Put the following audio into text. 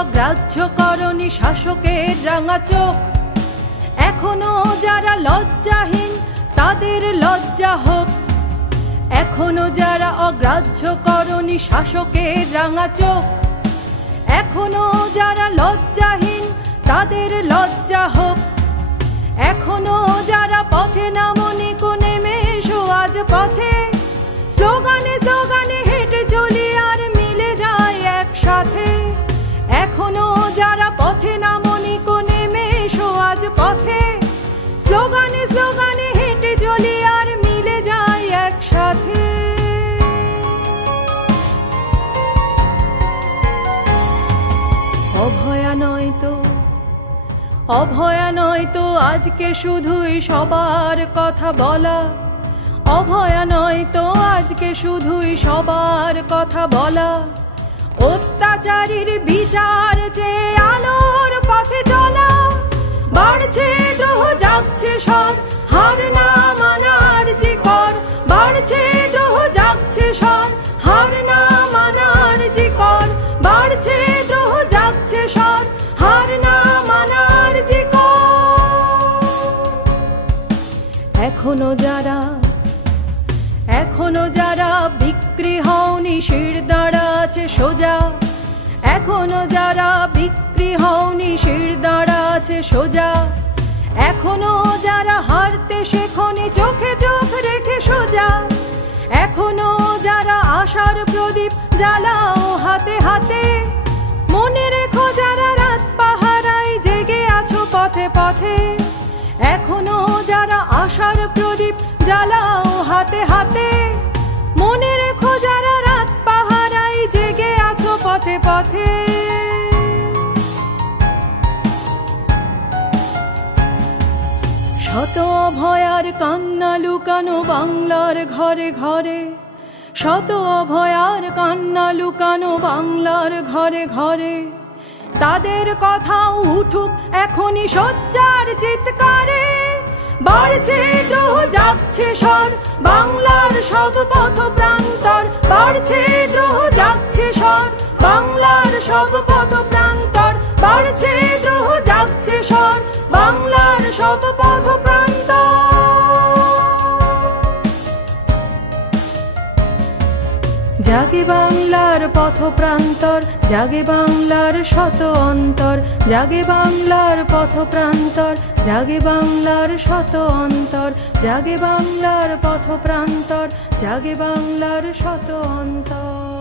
অগ্রাহ্য করনি শাসকের রাঙা চোখ। এখনো যারা লজ্জাহীন তাদের লজ্জা হোক। এখনো যারা অগ্রাহ্য করনি শাসকের রাঙা চোখ। এখনো যারা লজ্জাহীন তাদের লজ্জা হোক। এখনো যারা পথে নামনি নেমে এসো আজ পথে। স্লোগানে স্লোগানে হেঁটে চলি আর মিলে যায় একসাথে। এখনো যারা পথে নামনি নেমে এসো আজ পথে। স্লোগানে স্লোগানে হেঁটে চলি আর মিলে যায় একসাথে। অভয়া নয়তো অভয়া নয়তো আজকে শুধুই সবার কথা বলা। অভয়া নয়তো আজকে শুধুই সবার কথা বলা। অত্যাচারীর বিচার চেয়ে আলোর পথে চলা। বাড়ছে দ্রোহ জাগছে স্বর হার না মানার যে কর। বাড়ছে দ্রোহ জাগছে স্বর হার না মানার যে কর। বাড়ছে দ্রোহ জাগছে স্বর হার না মানার যে কর। এখনো যারা বিক্রি হওনি শির দাঁড়া আছে সোজা। এখনো যারা বিক্রি হওনি শির দাঁড়া আছে সোজা। এখনো যারা হারতে শেখনি চোখে চোখ রেখে সোজা। এখনো যারা আশার প্রদীপ জ্বালাও হাতে হাতে। মনে রেখো যারা রাত পাহারায় জেগে আছো পথে পথে। এখনো যারা আশার প্রদীপ জ্বালাও হাতে হাতে। মনে রেখো যারা রাত পাহারায় জেগে আছো পথে পথে। শত অভয়ার কান্না লুকানো বাংলার ঘরে ঘরে। শত অভয়ার কান্না লুকানো বাংলার ঘরে ঘরে। তাদের কথাও উঠুক এখনই সোচ্চার চিৎকারে। বাড়ছে দ্রোহ জাগছে স্বর বাংলার সব পথ প্রান্তর। বাড়ছে দ্রোহ জাগছে স্বর বাংলার সব পথ প্রান্তর। বাড়ছে দ্রোহ জাগছে স্বর বাংলার সব পথ প্রান্তর। জাগে বাংলার পথ প্রান্তর। জাগে বাংলার শত অন্তর। জাগে বাংলার পথ প্রান্তর। জাগে বাংলার শত অন্তর। জাগে বাংলার পথ প্রান্তর। জাগে বাংলার শত অন্তর।